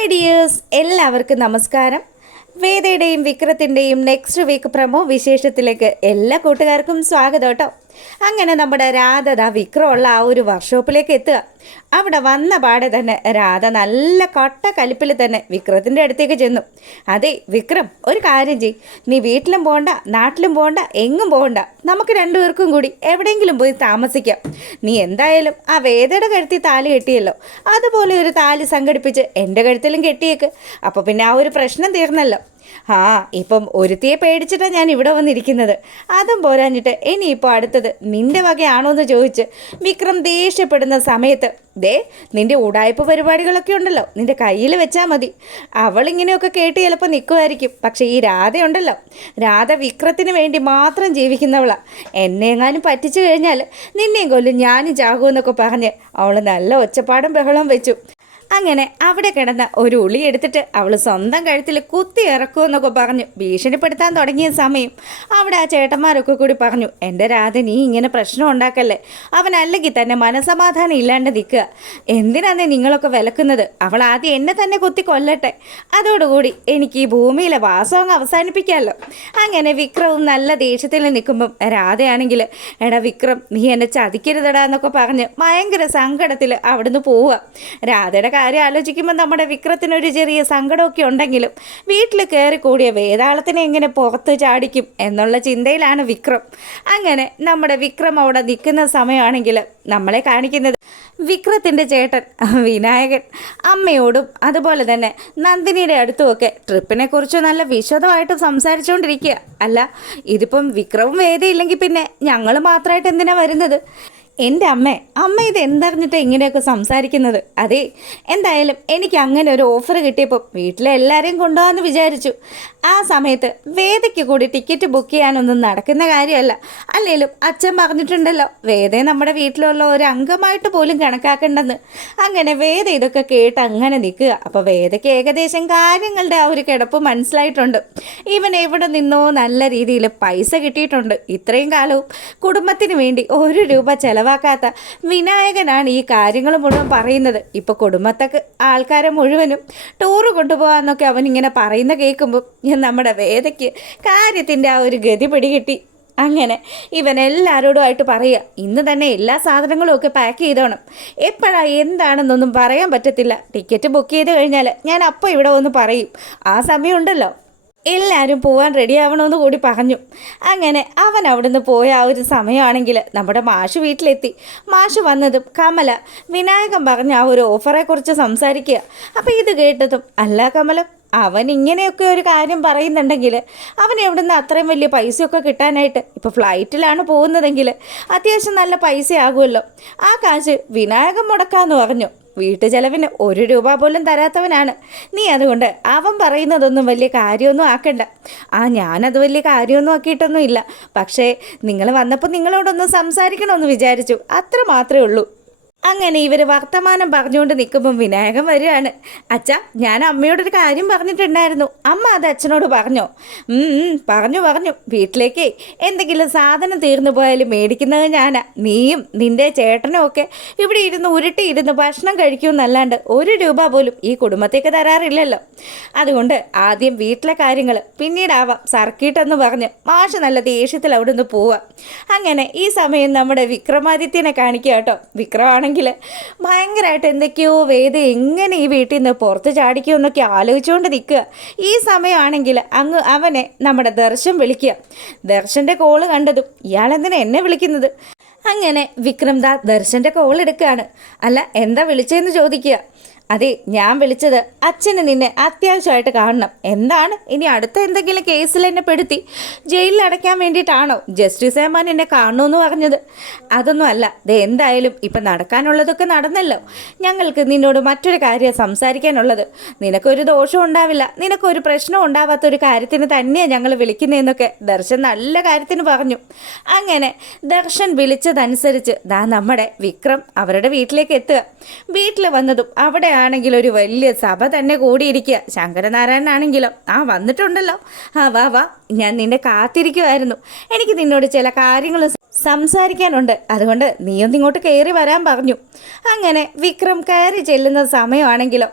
Hi dears, എല്ലാവർക്കും നമസ്കാരം. വേദയുടെയും വിക്രത്തിൻ്റെയും next week promo വിശേഷത്തിലേക്ക് എല്ലാ കൂട്ടുകാർക്കും സ്വാഗതം കേട്ടോ. അങ്ങനെ നമ്മുടെ രാധ വിക്രമുള്ള ആ ഒരു വർക്ക്ഷോപ്പിലേക്ക് എത്തുക. അവിടെ വന്ന പാടെ തന്നെ രാധ നല്ല കട്ട കലിപ്പിൽ തന്നെ വിക്രത്തിൻ്റെ അടുത്തേക്ക് ചെന്നു. അതെ വിക്രം, ഒരു കാര്യം ചെയ്, നീ വീട്ടിലും പോകണ്ട, നാട്ടിലും പോകണ്ട, എങ്ങും പോകണ്ട, നമുക്ക് രണ്ടുപേർക്കും കൂടി എവിടെയെങ്കിലും പോയി താമസിക്കാം. നീ എന്തായാലും ആ വേദയുടെ കഴുത്തിൽ താലി കെട്ടിയല്ലോ, അതുപോലെ ഒരു താലി സംഘടിപ്പിച്ച് എൻ്റെ കഴുത്തിലും കെട്ടിയേക്ക്. അപ്പോൾ പിന്നെ ആ ഒരു പ്രശ്നം തീർന്നല്ലോ. ഇപ്പം ഒരുത്തിയെ പേടിച്ചിട്ടാണ് ഞാൻ ഇവിടെ വന്നിരിക്കുന്നത്. അതും പോരാഞ്ഞിട്ട് ഇനിയിപ്പോൾ അടുത്തത് നിന്റെ വകയാണോ എന്ന് ചോദിച്ച് വിക്രം ദേഷ്യപ്പെടുന്ന സമയത്ത് നിന്റെ ഉടായ്പ പരിപാടികളൊക്കെ ഉണ്ടല്ലോ, നിന്റെ കയ്യിൽ വെച്ചാൽ മതി. അവളിങ്ങനെയൊക്കെ കേട്ട് ചിലപ്പോൾ നിൽക്കുമായിരിക്കും. പക്ഷേ ഈ രാധയുണ്ടല്ലോ, രാധ വിക്രത്തിന് വേണ്ടി മാത്രം ജീവിക്കുന്നവളാ. എന്നെ എങ്ങാനും പറ്റിച്ചു കഴിഞ്ഞാൽ നിന്നെയും കൊല്ലും, ഞാനും ചാകുമെന്നൊക്കെ പറഞ്ഞ് അവൾ നല്ല ഒച്ചപ്പാടും ബഹളവും വെച്ചു. അങ്ങനെ അവിടെ കിടന്ന ഒരു ഉളി എടുത്തിട്ട് അവൾ സ്വന്തം കഴുത്തിൽ കുത്തി ഇറക്കുമെന്നൊക്കെ പറഞ്ഞു ഭീഷണിപ്പെടുത്താൻ തുടങ്ങിയ സമയം അവിടെ ആ ചേട്ടന്മാരൊക്കെ കൂടി പറഞ്ഞു, എൻ്റെ രാധ നീ ഇങ്ങനെ പ്രശ്നം ഉണ്ടാക്കല്ലേ, അവനല്ലെങ്കിൽ തന്നെ മനസമാധാനം ഇല്ലാണ്ട് നിൽക്കുക. എന്തിനാന്നേ നിങ്ങളൊക്കെ വിലക്കുന്നത്? അവൾ ആദ്യം എന്നെ തന്നെ കുത്തി കൊല്ലട്ടെ, അതോടുകൂടി എനിക്ക് ഈ ഭൂമിയിലെ വാസം അങ്ങ് അവസാനിപ്പിക്കാമല്ലോ. അങ്ങനെ വിക്രവും നല്ല ദേഷ്യത്തിൽ നിൽക്കുമ്പം രാധയാണെങ്കിൽ എടാ വിക്രം, നീ എന്നെ ചതിക്കരുതടാ എന്നൊക്കെ പറഞ്ഞ് ഭയങ്കര സങ്കടത്തിൽ അവിടുന്ന് പോവുക. രാധയുടെ കാര്യം ആലോചിക്കുമ്പോൾ നമ്മുടെ വിക്രത്തിനൊരു ചെറിയ സങ്കടമൊക്കെ ഉണ്ടെങ്കിലും വീട്ടിൽ കയറി കൂടിയ വേതാളത്തിനെ എങ്ങനെ പുറത്ത് ചാടിക്കും എന്നുള്ള ചിന്തയിലാണ് വിക്രം. അങ്ങനെ നമ്മുടെ വിക്രം അവിടെ നിൽക്കുന്ന സമയമാണെങ്കിൽ നമ്മളെ കാണിക്കുന്നത് വിക്രത്തിൻ്റെ ചേട്ടൻ വിനായകൻ അമ്മയോടും അതുപോലെ തന്നെ നന്ദിനിയുടെ അടുത്തുമൊക്കെ ട്രിപ്പിനെ കുറിച്ച് നല്ല വിശദമായിട്ട് സംസാരിച്ചുകൊണ്ടിരിക്കുക. അല്ല, ഇതിപ്പം വിക്രവും വേദയില്ലെങ്കിൽ പിന്നെ ഞങ്ങൾ മാത്രമായിട്ട് എന്തിനാണ് വരുന്നത്? എൻ്റെ അമ്മ ഇത് എന്തറിഞ്ഞിട്ട് ഇങ്ങനെയൊക്കെ സംസാരിക്കുന്നത്? അതെ, എന്തായാലും എനിക്ക് അങ്ങനെ ഒരു ഓഫർ കിട്ടിയപ്പോൾ വീട്ടിലെ എല്ലാവരെയും കൊണ്ടുപോകാമെന്ന് വിചാരിച്ചു. ആ സമയത്ത് വേദയ്ക്ക് കൂടി ടിക്കറ്റ് ബുക്ക് ചെയ്യാനൊന്നും നടക്കുന്ന കാര്യമല്ല. അല്ലെങ്കിലും അച്ഛൻ പറഞ്ഞിട്ടുണ്ടല്ലോ വേദയെ നമ്മുടെ വീട്ടിലുള്ള ഒരു അംഗമായിട്ട് പോലും കണക്കാക്കണ്ടെന്ന്. അങ്ങനെ വേദ ഇതൊക്കെ കേട്ട് അങ്ങനെ നിൽക്കുക. അപ്പോൾ വേദയ്ക്ക് ഏകദേശം കാര്യങ്ങളുടെ ആ ഒരു കിടപ്പ് മനസ്സിലായിട്ടുണ്ട്. ഇവൻ എവിടെ നിന്നോ നല്ല രീതിയിൽ പൈസ കിട്ടിയിട്ടുണ്ട്. ഇത്രയും കാലവും കുടുംബത്തിന് വേണ്ടി 1 രൂപ ചെലവാക്കാത്ത വിനായകനാണ് ഈ കാര്യങ്ങൾ മുഴുവൻ പറയുന്നത്. ഇപ്പോൾ കുടുംബത്തൊക്കെ ആൾക്കാരെ മുഴുവനും ടൂറ് കൊണ്ടുപോകാമെന്നൊക്കെ അവനിങ്ങനെ പറയുന്ന കേൾക്കുമ്പോൾ നമ്മുടെ വേദയ്ക്ക് കാര്യത്തിൻ്റെ ആ ഒരു ഗതി പിടികിട്ടി. അങ്ങനെ ഇവൻ എല്ലാവരോടുമായിട്ട് പറയുക, ഇന്ന് തന്നെ എല്ലാ സാധനങ്ങളും ഒക്കെ പാക്ക് ചെയ്തോണം. എപ്പോഴാണ് എന്താണെന്നൊന്നും പറയാൻ പറ്റത്തില്ല. ടിക്കറ്റ് ബുക്ക് ചെയ്ത് കഴിഞ്ഞാൽ ഞാൻ അപ്പോൾ ഇവിടെ വന്ന് പറയും. ആ സമയമുണ്ടല്ലോ എല്ലാവരും പോകാൻ റെഡി ആവണമെന്ന് കൂടി പറഞ്ഞു. അങ്ങനെ അവൻ അവിടുന്ന് പോയ ആ ഒരു സമയമാണെങ്കിൽ നമ്മുടെ മാഷ് വീട്ടിലെത്തി. മാഷ് വന്നതും കമല വിനായകൻ പറഞ്ഞ ആ ഒരു ഓഫറെക്കുറിച്ച് സംസാരിക്കുക. അപ്പോൾ ഇത് കേട്ടതും, അല്ല കമലം, അവൻ ഇങ്ങനെയൊക്കെ ഒരു കാര്യം പറയുന്നുണ്ടെങ്കിൽ അവൻ എവിടുന്ന് അത്രയും വലിയ പൈസയൊക്കെ കിട്ടാനായിട്ട്? ഇപ്പോൾ ഫ്ലൈറ്റിലാണ് പോകുന്നതെങ്കിൽ അത്യാവശ്യം നല്ല പൈസ ആകുമല്ലോ. ആ കാശ് വിനായകൻ മുടക്കാമെന്ന് പറഞ്ഞു. വീട്ടു ചെലവിന് 1 രൂപ പോലും തരാത്തവനാണ് നീ. അതുകൊണ്ട് അവൻ പറയുന്നതൊന്നും വലിയ കാര്യമൊന്നും ആക്കണ്ട. ഞാനത് വലിയ കാര്യമൊന്നും ആക്കിയിട്ടൊന്നും ഇല്ല. പക്ഷേ നിങ്ങൾ വന്നപ്പോൾ നിങ്ങളോടൊന്ന് സംസാരിക്കണമെന്ന് വിചാരിച്ചു, അത്ര മാത്രമേ ഉള്ളൂ. അങ്ങനെ ഇവർ വർത്തമാനം പറഞ്ഞുകൊണ്ട് നിൽക്കുമ്പം വിനായകൻ വരികയാണ്. അച്ഛാ, ഞാൻ അമ്മയോടൊരു കാര്യം പറഞ്ഞിട്ടുണ്ടായിരുന്നു. അമ്മ അത് അച്ഛനോട് പറഞ്ഞോ? പറഞ്ഞു. വീട്ടിലേക്ക് എന്തെങ്കിലും സാധനം തീർന്നു പോയാലും മേടിക്കുന്നത് ഞാനാ. നീയും നിൻ്റെ ചേട്ടനും ഒക്കെ ഇവിടെ ഉരുട്ടിയിരുന്ന് ഭക്ഷണം കഴിക്കുമെന്നല്ലാണ്ട് 1 രൂപ പോലും ഈ കുടുംബത്തേക്ക് തരാറില്ലല്ലോ. അതുകൊണ്ട് ആദ്യം വീട്ടിലെ കാര്യങ്ങൾ പിന്നീടാവാം സർക്കിട്ടെന്ന് പറഞ്ഞ് മാഷ് നല്ല ദേഷ്യത്തിൽ അവിടെ നിന്ന് പോവുക. അങ്ങനെ ഈ സമയം നമ്മുടെ വിക്രമാദിത്യനെ കാണിക്കുക കേട്ടോ. വിക്രമാണ് ഭയങ്കരമായിട്ട് എന്തൊക്കെയോ വേദ എങ്ങനെ ഈ വീട്ടിൽ നിന്ന് പുറത്ത് ചാടിക്കുമെന്നൊക്കെ ആലോചിച്ചുകൊണ്ട് നിൽക്കുക. ഈ സമയമാണെങ്കിൽ അങ്ങ് അവനെ നമ്മുടെ ദർശൻ വിളിക്കുക. ദർശൻ്റെ കോള് കണ്ടതും ഇയാളെന്തിനാ എന്നെ വിളിക്കുന്നത്? അങ്ങനെ വിക്രം ദർശൻ്റെ കോൾ എടുക്കുകയാണ്. അല്ല, എന്താ വിളിച്ചതെന്ന് ചോദിക്കുക. അതെ, ഞാൻ വിളിച്ചത് അച്ഛന് നിന്നെ അത്യാവശ്യമായിട്ട് കാണണം. എന്താണ് ഇനി അടുത്ത എന്തെങ്കിലും കേസിൽ എന്നെ പെടുത്തി ജയിലിൽ അടയ്ക്കാൻ വേണ്ടിയിട്ടാണോ ജസ്റ്റിസ് ഏമാൻ എന്നെ കാണണമെന്ന് പറഞ്ഞത്? അതൊന്നും അല്ല. എന്തായാലും ഇപ്പം നടക്കാനുള്ളതൊക്കെ നടന്നല്ലോ. ഞങ്ങൾക്ക് നിന്നോട് മറ്റൊരു കാര്യം സംസാരിക്കാനുള്ളത്. നിനക്കൊരു ദോഷവും ഉണ്ടാവില്ല, നിനക്കൊരു പ്രശ്നവും ഉണ്ടാവാത്തൊരു കാര്യത്തിന് തന്നെയാണ് ഞങ്ങൾ വിളിക്കുന്നതെന്നൊക്കെ ദർശൻ നല്ല കാര്യത്തിന് പറഞ്ഞു. അങ്ങനെ ദർശൻ വിളിച്ചതനുസരിച്ച് നമ്മുടെ വിക്രം അവരുടെ വീട്ടിലേക്ക് എത്തുക. വീട്ടിൽ വന്നതും അവിടെ ആണെങ്കിൽ ഒരു വലിയ സഭ തന്നെ കൂടിയിരിക്കുക. ശങ്കരനാരായണനാണെങ്കിലും വന്നിട്ടുണ്ടല്ലോ. വാ ഞാൻ നിന്നെ കാത്തിരിക്കുമായിരുന്നു. എനിക്ക് നിന്നോട് ചില കാര്യങ്ങൾ സംസാരിക്കാനുണ്ട്, അതുകൊണ്ട് നീയൊന്ന് ഇങ്ങോട്ട് കയറി വരാൻ പറഞ്ഞു. അങ്ങനെ വിക്രം കയറി ചെല്ലുന്ന സമയമാണെങ്കിലോ,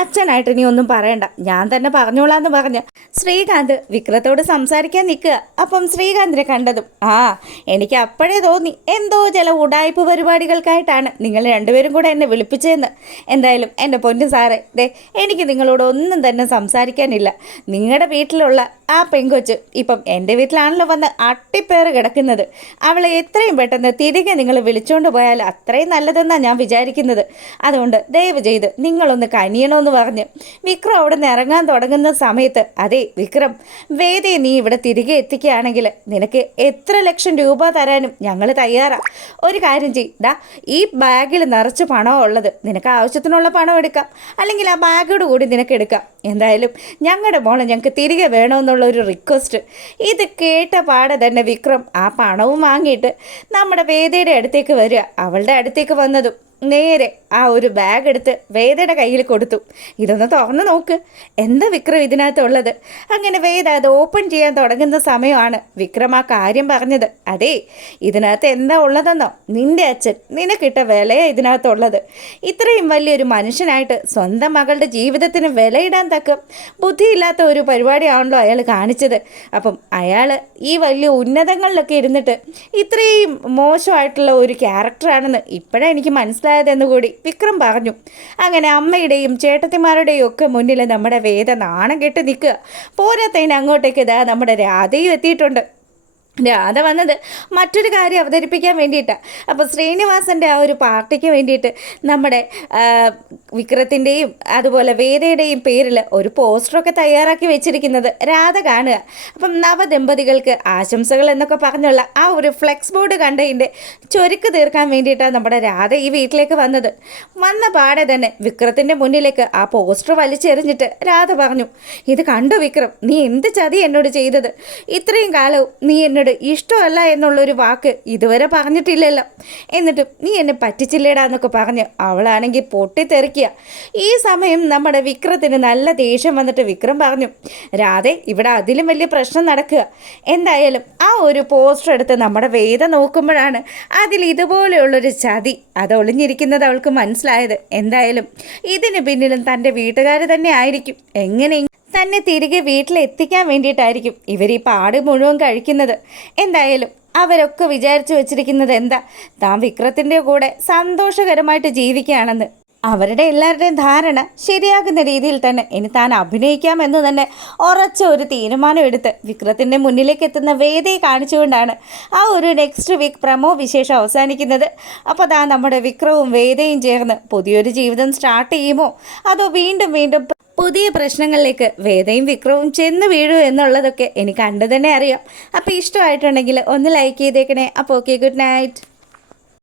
അച്ഛനായിട്ട് നീ ഒന്നും പറയണ്ട, ഞാൻ തന്നെ പറഞ്ഞോളാന്ന് പറഞ്ഞ് ശ്രീകാന്ത് വിക്രത്തോട് സംസാരിക്കാൻ നിൽക്കുക. അപ്പം ശ്രീകാന്തിനെ കണ്ടതും എനിക്ക് അപ്പോഴേ തോന്നി എന്തോ ചില ഉടായ്പ പരിപാടികൾക്കായിട്ടാണ് നിങ്ങൾ രണ്ടുപേരും കൂടെ എന്നെ വിളിപ്പിച്ചതെന്ന്. എന്തായാലും എൻ്റെ പൊന്നു സാറേ, എനിക്ക് നിങ്ങളോട് ഒന്നും തന്നെ സംസാരിക്കാനില്ല. നിങ്ങളുടെ വീട്ടിലുള്ള ആ പെങ്കൊച്ച് ഇപ്പം എൻ്റെ വീട്ടിലാണല്ലോ വന്ന് അട്ടിപ്പേറ് കിടക്കുന്നത്. അവളെ എത്രയും പെട്ടെന്ന് തിരികെ നിങ്ങൾ വിളിച്ചുകൊണ്ട് പോയാൽ അത്രയും നല്ലതെന്നാണ് ഞാൻ വിചാരിക്കുന്നത്. അതുകൊണ്ട് ദയവ് ചെയ്ത് നിങ്ങളൊന്ന് കനിയണമെന്ന് പറഞ്ഞ് വിക്രം അവിടെ നിന്ന് ഇറങ്ങാൻ തുടങ്ങുന്ന സമയത്ത്, അതെ വിക്രം, വേദയെ നീ ഇവിടെ തിരികെ എത്തിക്കുകയാണെങ്കിൽ നിനക്ക് എത്ര ലക്ഷം രൂപ തരാനും ഞങ്ങൾ തയ്യാറാണ്. ഒരു കാര്യം ചെയ്താ, ഈ ബാഗിൽ നിറച്ച് പണമാണ് ഉള്ളത്, നിനക്ക് ആവശ്യത്തിനുള്ള പണം എടുക്കാം, അല്ലെങ്കിൽ ആ ബാഗോട് കൂടി നിനക്ക് എടുക്കാം. എന്തായാലും ഞങ്ങളുടെ മോളെ ഞങ്ങൾക്ക് തിരികെ വേണമെന്നുള്ള ഒരു റിക്വസ്റ്റ്. ഇത് കേട്ട പാടെ തന്നെ വിക്രം ആ പണവും വാങ്ങിയിട്ട് നമ്മുടെ വേദയുടെ അടുത്തേക്ക് വരിക. അവളുടെ അടുത്തേക്ക് വന്നതും നേരെ ആ ഒരു ബാഗ് എടുത്ത് വേദയുടെ കയ്യിൽ കൊടുത്തു. ഇതൊന്ന് തുറന്ന് നോക്ക്, എന്താ വിക്രം ഇതിനകത്തുള്ളത്. അങ്ങനെ വേദ അത് ഓപ്പൺ ചെയ്യാൻ തുടങ്ങുന്ന സമയമാണ് വിക്രം ആ കാര്യം പറഞ്ഞത്. അതേ, ഇതിനകത്ത് എന്താ ഉള്ളതെന്നോ, നിൻ്റെ അച്ഛൻ നിനക്കിട്ട വിലയാണ് ഇതിനകത്തുള്ളത്. ഇത്രയും വലിയൊരു മനുഷ്യനായിട്ട് സ്വന്തം മകളുടെ ജീവിതത്തിന് വിലയിടാൻ തക്ക ബുദ്ധിയില്ലാത്ത ഒരു പരിപാടിയാണല്ലോ അയാൾ കാണിച്ചത്. അപ്പം അയാൾ ഈ വലിയ ഉന്നതങ്ങളിലൊക്കെ ഇരുന്നിട്ട് ഇത്രയും മോശമായിട്ടുള്ള ഒരു ക്യാരക്ടറാണെന്ന് ഇപ്പോഴാണ് എനിക്ക് മനസ്സിലായതെന്ന് കൂടി വിക്രം പറഞ്ഞു. അങ്ങനെ അമ്മയുടെയും ചേട്ടത്തിമാരുടെയും ഒക്കെ മുന്നിൽ നമ്മുടെ വേദ നാണം കെട്ട് നിൽക്കുക. പോരാത്തതിന് അങ്ങോട്ടേക്ക് ഇതാ നമ്മുടെ രാധയും എത്തിയിട്ടുണ്ട്. രാധ വന്നത് മറ്റൊരു കാര്യം അവതരിപ്പിക്കാൻ വേണ്ടിയിട്ടാണ്. അപ്പോൾ ശ്രീനിവാസൻ്റെ ആ ഒരു പാർട്ടിക്ക് വേണ്ടിയിട്ട് നമ്മുടെ വിക്രത്തിൻ്റെയും അതുപോലെ വേദയുടെയും പേരിൽ ഒരു പോസ്റ്ററൊക്കെ തയ്യാറാക്കി വെച്ചിരിക്കുന്നത് രാധ കാണുക. അപ്പം നവദമ്പതികൾക്ക് ആശംസകൾ എന്നൊക്കെ പറഞ്ഞുള്ള ആ ഒരു ഫ്ലെക്സ് ബോർഡ് കണ്ടതിൻ്റെ ചൊരുക്ക് തീർക്കാൻ വേണ്ടിയിട്ടാണ് നമ്മുടെ രാധ ഈ വീട്ടിലേക്ക് വന്നത്. വന്ന പാടെ തന്നെ വിക്രത്തിൻ്റെ മുന്നിലേക്ക് ആ പോസ്റ്റർ വലിച്ചെറിഞ്ഞിട്ട് രാധ പറഞ്ഞു, ഇത് കണ്ടു വിക്രം, നീ എന്ത് ചതി എന്നോട് ചെയ്തത്. ഇത്രയും കാലവും നീ എന്നോട് ഇഷ്ടമല്ല എന്നുള്ളൊരു വാക്ക് ഇതുവരെ പറഞ്ഞിട്ടില്ലല്ലോ, എന്നിട്ടും നീ എന്നെ പറ്റിച്ചില്ലേടാന്നൊക്കെ പറഞ്ഞ് അവളാണെങ്കിൽ പൊട്ടിത്തെറിക്കുക. ഈ സമയം നമ്മുടെ വിക്രത്തിന് നല്ല ദേഷ്യം വന്നിട്ട് വിക്രം പറഞ്ഞു, രാധേ, ഇവിടെ അതിലും വലിയ പ്രശ്നം നടക്കുക. എന്തായാലും ആ ഒരു പോസ്റ്റർ എടുത്ത് നമ്മുടെ വേദ നോക്കുമ്പോഴാണ് അതിൽ ഇതുപോലെയുള്ളൊരു ചതി അത് ഒളിഞ്ഞിരിക്കുന്നത് അവൾക്ക് മനസ്സിലായത്. എന്തായാലും ഇതിന് പിന്നിലും തൻ്റെ വീട്ടുകാർ തന്നെ ആയിരിക്കും. എങ്ങനെ തന്നെ തിരികെ വീട്ടിലെത്തിക്കാൻ വേണ്ടിയിട്ടായിരിക്കും ഇവർ ഈ പാട് മുഴുവൻ കഴിക്കുന്നത്. എന്തായാലും അവരൊക്കെ വിചാരിച്ചു വച്ചിരിക്കുന്നത് എന്താ, താൻ വിക്രത്തിൻ്റെ കൂടെ സന്തോഷകരമായിട്ട് ജീവിക്കുകയാണെന്ന്. അവരുടെ എല്ലാവരുടെയും ധാരണ ശരിയാകുന്ന രീതിയിൽ തന്നെ ഇനി താൻ അഭിനയിക്കാമെന്ന് തന്നെ ഉറച്ച ഒരു തീരുമാനം എടുത്ത് വിക്രത്തിൻ്റെ മുന്നിലേക്ക് എത്തുന്ന വേദയെ കാണിച്ചുകൊണ്ടാണ് ആ ഒരു നെക്സ്റ്റ് വീക്ക് പ്രമോ വിശേഷം അവസാനിക്കുന്നത്. അപ്പോൾ താൻ നമ്മുടെ വിക്രവും വേദയും ചേർന്ന് പുതിയൊരു ജീവിതം സ്റ്റാർട്ട് ചെയ്യുമോ, അതോ വീണ്ടും വീണ്ടും പുതിയ പ്രശ്നങ്ങളിലേക്ക് വേദയും വിക്രവും ചെന്ന് വീഴൂ എന്നുള്ളതൊക്കെ എനിക്ക് കണ്ടു തന്നെ അറിയാം. അപ്പോൾ ഇഷ്ടമായിട്ടുണ്ടെങ്കിൽ ഒന്ന് ലൈക്ക് ചെയ്തേക്കണേ. അപ്പോൾ ഓക്കെ, ഗുഡ് നൈറ്റ്.